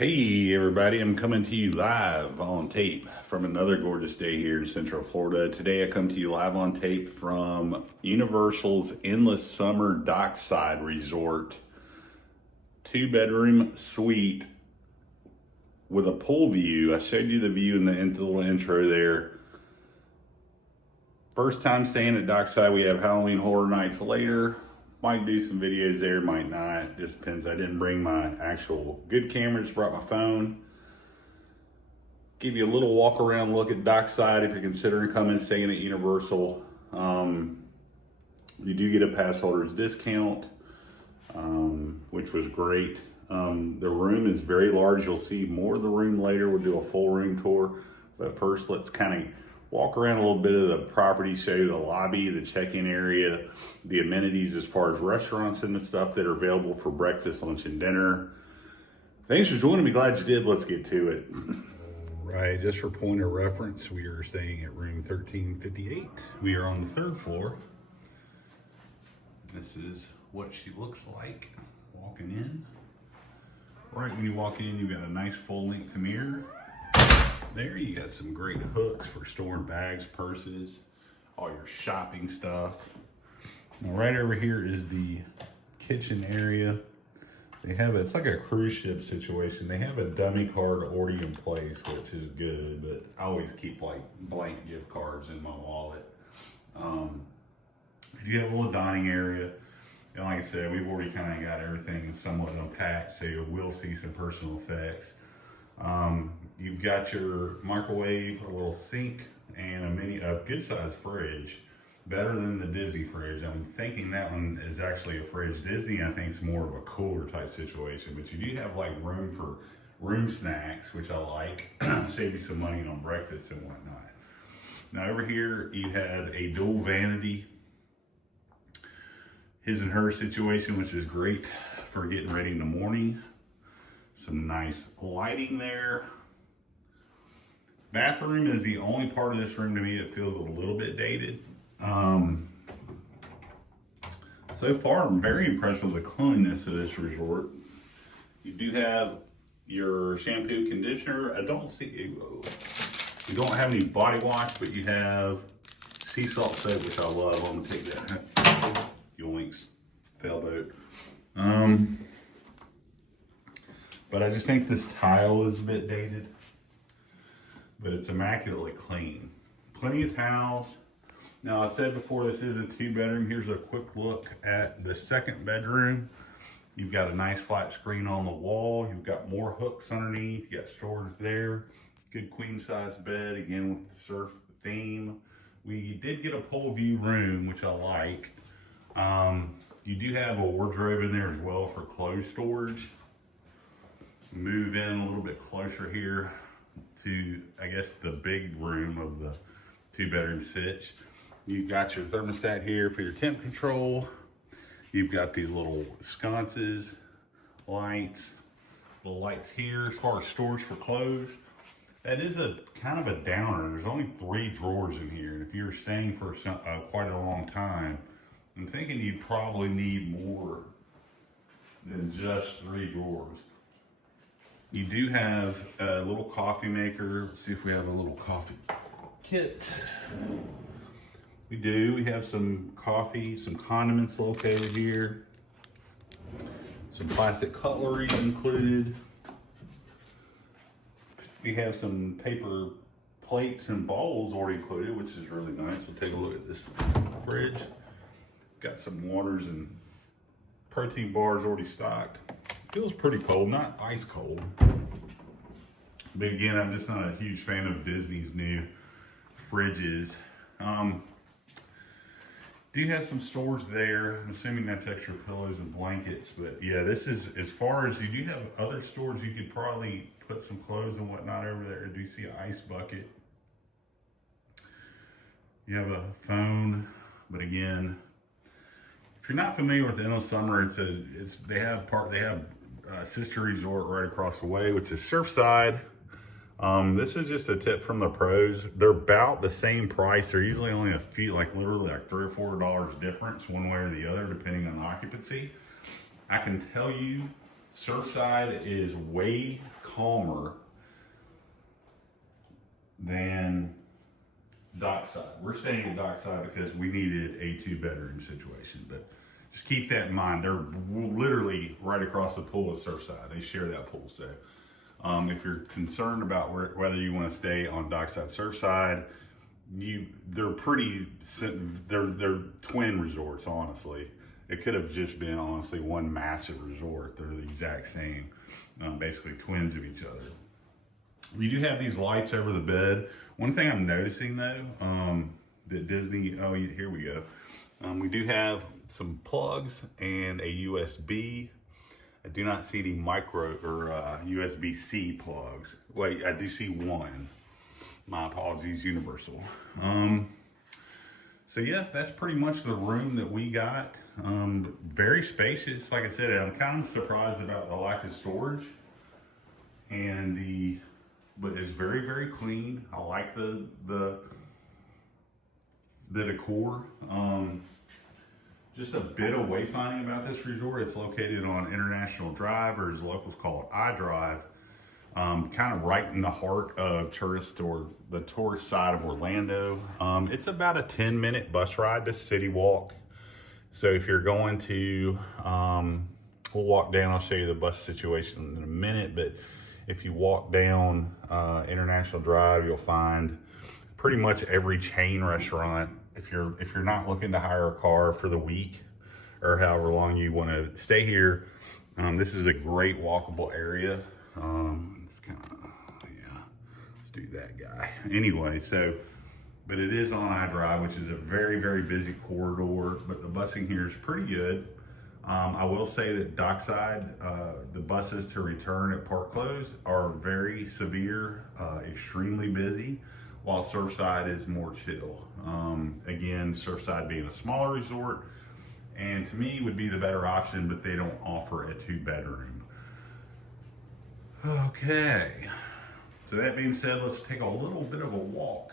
Hey everybody, I'm coming to you live on tape from another gorgeous day here in Central Florida. Today I come to you live on tape from Universal's Endless Summer Dockside Resort. 2-bedroom suite with a pool view. I showed you the view in the little intro there. First time staying at Dockside. We have Halloween Horror Nights later. Might do some videos there, might not. Just depends. I didn't bring my actual good camera, just brought my phone. Give you a little walk around look at Dockside if you're considering coming and staying at Universal. You do get a pass holder's discount, which was great. The room is very large. You'll see more of the room later. We'll do a full room tour. But first, let's kind of walk around a little bit of the property, show you the lobby, the check-in area, the amenities as far as restaurants and the stuff that are available for breakfast, lunch, and dinner. Thanks for joining me. Glad you did. Let's get to it. Right, just for point of reference, we are staying at room 1358. We are on the third floor. This is what she looks like walking in. Right when you walk in, you've got a nice full-length mirror. There you got some great hooks for storing bags, purses, all your shopping stuff. Now right over here is the kitchen area. They have it's like a cruise ship situation. They have a dummy card already in place, which is good, but I always keep like blank gift cards in my wallet. You have a little dining area. And like I said, we've already kind of got everything somewhat unpacked, so you will see some personal effects. You've got your microwave, a little sink, and a good sized fridge. Better than the Disney fridge. I'm thinking that one is actually a fridge. Disney, I think, is more of a cooler type situation, but you do have like room for room snacks, which I like. Save you some money on breakfast and whatnot. Now over here, you have a dual vanity, his and her situation, which is great for getting ready in the morning. Some nice lighting there. Bathroom is the only part of this room to me that feels a little bit dated. So far, I'm very impressed with the cleanliness of this resort. You do have your shampoo, conditioner. I don't see, you don't have any body wash, but you have sea salt soap, which I love. I'm gonna take that. Yoinks, fail boat. But I just think this tile is a bit dated, but it's immaculately clean. Plenty of towels. Now I said before, this is a 2-bedroom. Here's a quick look at the second bedroom. You've got a nice flat screen on the wall. You've got more hooks underneath. You got storage there. Good queen size bed, again with the surf theme. We did get a pool view room, which I like. You do have a wardrobe in there as well for clothes storage. Move in a little bit closer here to, I guess, the big room of the 2-bedroom sitch. You've got your thermostat here for your temp control. You've got these little sconces, lights, little lights here as far as storage for clothes. That is a kind of a downer. There's only 3 drawers in here. And if you're staying for quite a long time, I'm thinking you'd probably need more than just 3 drawers. You do have a little coffee maker. Let's see if we have a little coffee kit. We do. We have some coffee, some condiments located here. Some plastic cutlery included. We have some paper plates and bowls already included, which is really nice. We'll take a look at this fridge. Got some waters and protein bars already stocked. Feels pretty cold, not ice cold. But again, I'm just not a huge fan of Disney's new fridges. Do have some storage there. I'm assuming that's extra pillows and blankets. But yeah, this is, as far as you do have other storage, you could probably put some clothes and whatnot over there. I do see an ice bucket. You have a phone, but again, if you're not familiar with Endless Summer, they have a sister resort right across the way, which is Surfside. This is just a tip from the pros. They're about the same price. They're usually only a few, like literally like $3 or $4 difference one way or the other, depending on occupancy. I can tell you Surfside is way calmer than Dockside. We're staying at Dockside because we needed a 2-bedroom situation, but just keep that in mind. They're literally right across the pool at Surfside. They share that pool. So if you're concerned about whether you want to stay on Dockside, Surfside, they're twin resorts, honestly. It could have just been, honestly, one massive resort. They're the exact same, basically twins of each other. You do have these lights over the bed. One thing I'm noticing though, that Disney, oh, here we go. We do have some plugs and a USB. I do not see any micro or USB-C plugs. Wait, I do see one. My apologies, universal. So yeah, that's pretty much the room that we got. Very spacious. Like I said, I'm kind of surprised about the lack of storage but it's very, very clean. I like the decor. Just a bit of wayfinding about this resort. It's located on International Drive, or as locals call it, I-Drive. Kind of right in the heart of the tourist side of Orlando. It's about a 10-minute bus ride to City Walk. So if you're going to, we'll walk down, I'll show you the bus situation in a minute, but if you walk down International Drive, you'll find pretty much every chain restaurant. If you're not looking to hire a car for the week or however long you want to stay here, this is a great walkable area. It's kind of, yeah, let's do that guy. Anyway, but it is on I-Drive, which is a very, very busy corridor, but the busing here is pretty good. I will say that Dockside, the buses to return at park close are very severe, extremely busy, while Surfside is more chill. Again, Surfside being a smaller resort, and to me would be the better option, but they don't offer a 2-bedroom. Okay, so that being said, let's take a little bit of a walk.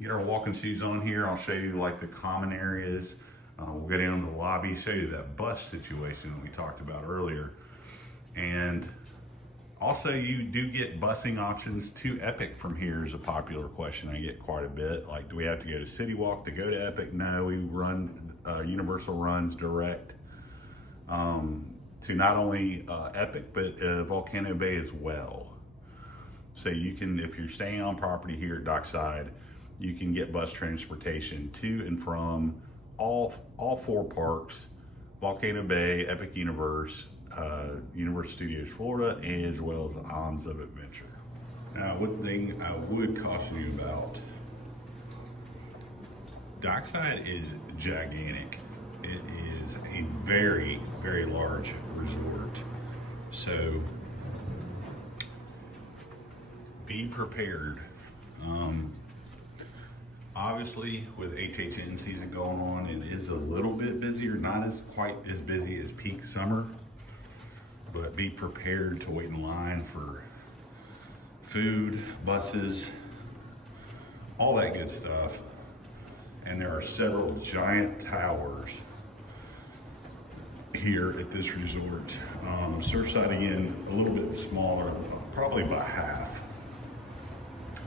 Get our walking shoes on here. I'll show you like the common areas. We'll go down to the lobby, show you that bus situation that we talked about earlier. And also you do get busing options to Epic from here is a popular question I get quite a bit. Like, do we have to go to City Walk to go to Epic? No, we run, Universal runs direct to not only Epic, but Volcano Bay as well. So you can, if you're staying on property here at Dockside, you can get bus transportation to and from all 4 parks, Volcano Bay, Epic Universe, Universal Studios Florida, as well as Islands of Adventure. Now, one thing I would caution you about, Dockside is gigantic. It is a very, very large resort. So be prepared. Obviously, with HHN season going on, it is a little bit busier, not as quite as busy as peak summer, but be prepared to wait in line for food, buses, all that good stuff. And there are several giant towers here at this resort. Surfside, again, a little bit smaller, probably by half,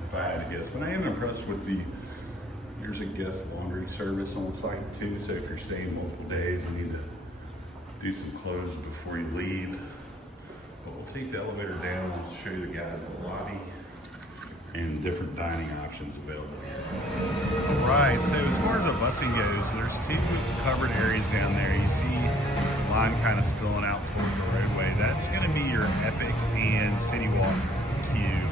if I had to guess. But I am impressed with here's a guest laundry service on site too, so if you're staying multiple days, you need to do some clothes before you leave. But we'll take the elevator down, I'll show you the guys in the lobby and different dining options available here. All right, so as far as the busing goes, there's 2 covered areas down there. You see line kind of spilling out towards the roadway. That's gonna be your Epic and City Walk queue.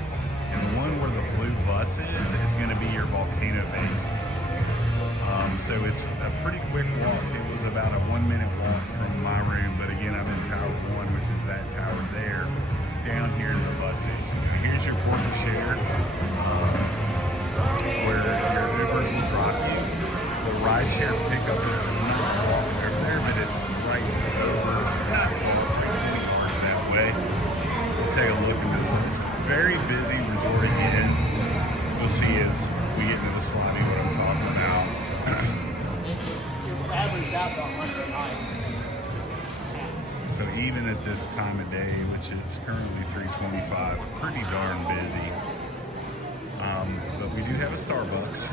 And the one where the blue bus is gonna be your Volcano Bay. So it's a pretty quick walk. It was about a 1-minute walk from my room, but again, I'm in Tower 1, which is that tower there, down here to the bus station. Here's your port and share, where your Ubers will drop you. The ride share pickup is not walking over there, but it's right over that way. Take a look at this. It's very busy resort again. You'll see as we get into this lobby what I'm talking about. It's averaged out to 109. So even at this time of day, which is currently 3:25, pretty darn busy. But we do have a Starbucks,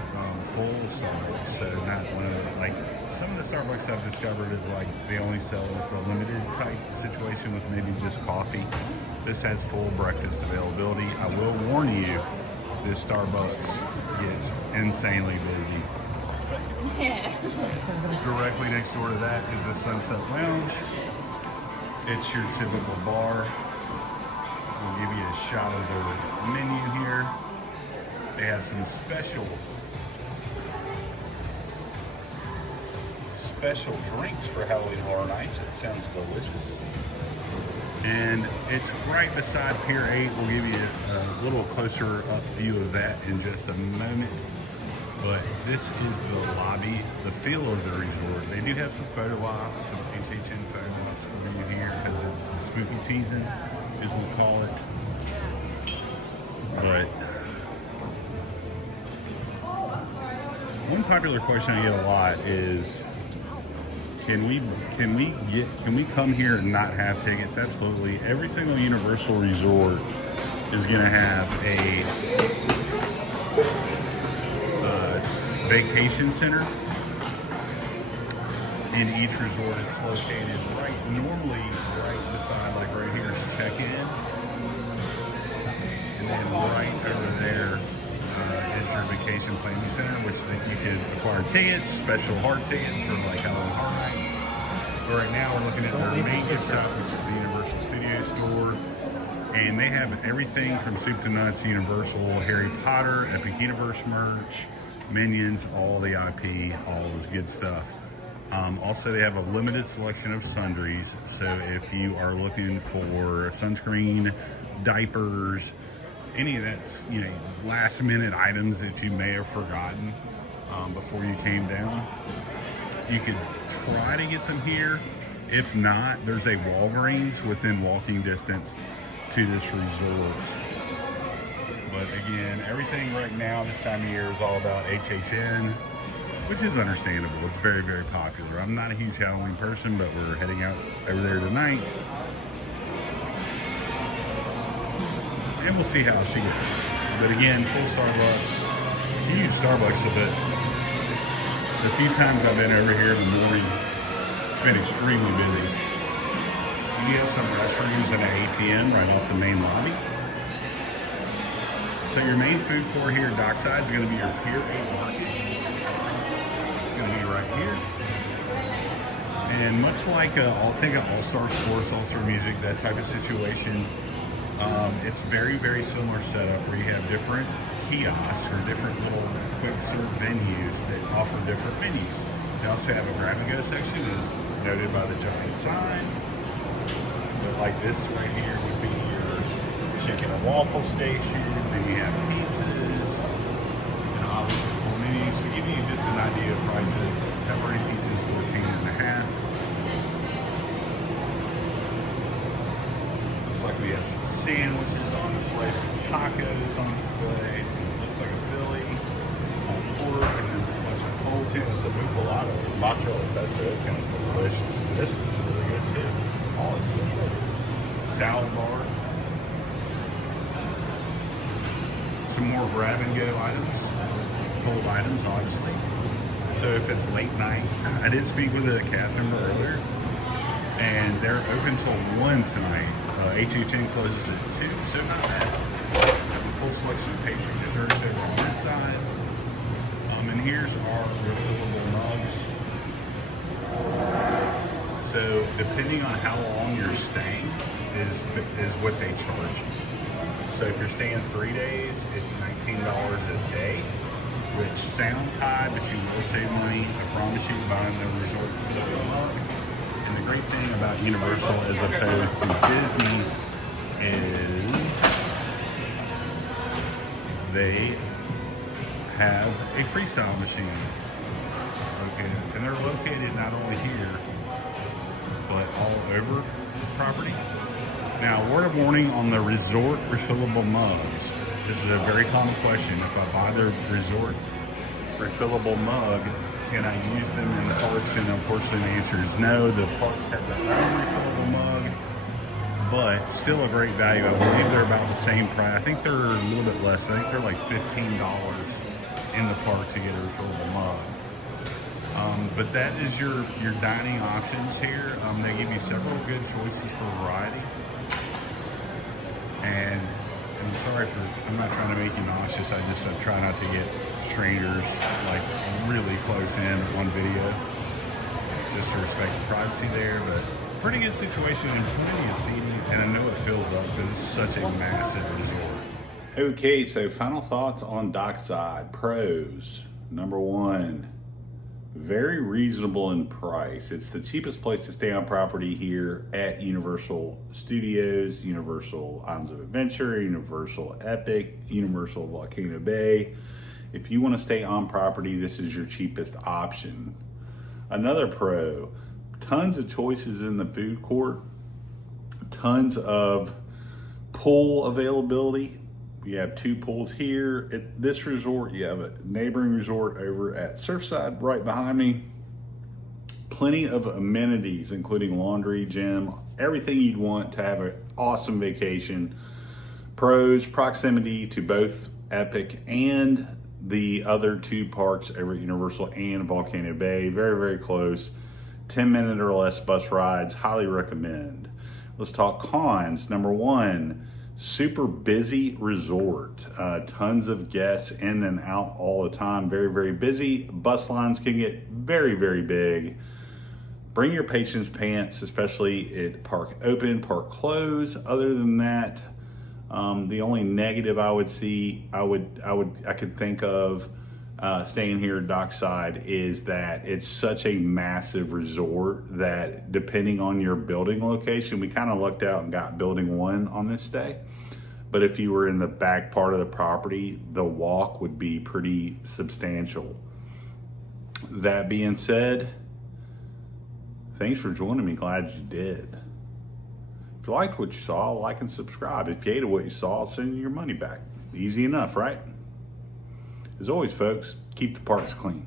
full of Starbucks. So not one of the, like some of the Starbucks I've discovered is like they only sell us a limited type situation with maybe just coffee. This has full breakfast availability. I will warn you, this Starbucks gets insanely busy. Yeah. Directly next door to that is the Sunset Lounge. It's your typical bar. We'll give you a shot of their menu here. They have some special drinks for Halloween Horror Nights. It sounds delicious. And it's right beside Pier 8. We'll give you a little closer up view of that in just a moment. But this is the lobby, the feel of the resort. They do have some photo ops, some HHN photo ops for you here because it's the spooky season, as we'll call it. But one popular question I get a lot is, can we come here and not have tickets? Absolutely. Every single Universal resort is going to have a vacation center in each resort. It's located normally right beside, like right here, is check-in, and then right over there is your vacation planning center, which you can acquire tickets, special hard tickets for like Halloween Horror Nights. But right now we're looking at their main gift shop, which is the Universal Studios store. And they have everything from soup to nuts, Universal, Harry Potter, Epic Universe merch, Minions, all the IP, all this good stuff. Also, they have a limited selection of sundries. So if you are looking for sunscreen, diapers, any of that, last minute items that you may have forgotten before you came down, you could try to get them here. If not, there's a Walgreens within walking distance to this resort. But again, everything right now this time of year is all about HHN, which is understandable. It's very, very popular. I'm not a huge Halloween person, but we're heading out over there tonight. And we'll see how she goes. But again, full Starbucks. Huge Starbucks, but the few times I've been over here in the morning, it's been extremely busy. You have some restrooms and an ATM right off the main lobby. So your main food court here at Dockside is going to be your Pier 8 market. It's going to be right here. And much like think of All-Star Sports, All-Star Music, that type of situation, it's very, very similar setup where you have different kiosks or different little quick serve venues that offer different menus. They also have a grab and go section, as noted by the giant sign. But like this right here would be your chicken and waffle station. Then you have pizzas and obviously full menus. To give you just an idea of prices, pepperoni pizza is $14.50. Looks like we have some sandwiches on display, some tacos on display. Looks like a Philly, pork, and then a bunch of cold here. It's a buffalo, mozzarella pesto. That sounds delicious. This looks really good too. Oh, it's so good. Salad bar. Some more grab and go items, cold items, obviously. So if it's late night, I did speak with a cast member earlier, and they're open till 1 tonight. HHN closes at 2, so not bad. Have a full selection of pastry desserts over on this side. And here's our refillable mugs. So depending on how long you're staying is what they charge you. So if you're staying 3 days, it's $19 a day, which sounds high, but you will save money. I promise you, buying the resort refillable mug. And the great thing about Universal as opposed to Disney is they have a freestyle machine. Okay, and they're located not only here, but all over the property. Now, word of warning on the resort refillable mugs. This is a very common question. If I buy the resort refillable mug, can I use them in the parks? And unfortunately, the answer is no. The parks have their own refillable mug. but still a great value. I believe they're about the same price. I think they're a little bit less. I think they're like $15 in the park to get a refillable mug. But that is your dining options here. They give you several good choices for variety. And I'm not trying to make you nauseous. I try not to get strangers like really close in on video, just to respect the privacy there. But pretty good situation and plenty of seating, and I know it fills up because it's such a massive resort. Okay, so final thoughts on Dockside. Pros. Number one, very reasonable in price. It's the cheapest place to stay on property here at Universal Studios, Universal Islands of Adventure, Universal Epic, Universal Volcano Bay. If you want to stay on property, this is your cheapest option. Another pro, tons of choices in the food court, tons of pool availability. You have 2 pools here at this resort. You have a neighboring resort over at Surfside right behind me. Plenty of amenities, including laundry, gym, everything you'd want to have an awesome vacation. Pros, proximity to both Epic and the other 2 parks over at Universal and Volcano Bay. Very, very close. 10-minute or less bus rides, highly recommend. Let's talk cons. Number one, super busy resort. Tons of guests in and out all the time. Very, very busy. Bus lines can get very, very big. Bring your patience pants, especially at park open, park close. Other than that, the only negative I would see, I could think of staying here at Dockside is that it's such a massive resort that depending on your building location, we kind of lucked out and got building 1 on this day. But if you were in the back part of the property, the walk would be pretty substantial. That being said, thanks for joining me. Glad you did. If you liked what you saw, like and subscribe. If you hated what you saw, I'll send you your money back. Easy enough, right? As always, folks, keep the parks clean.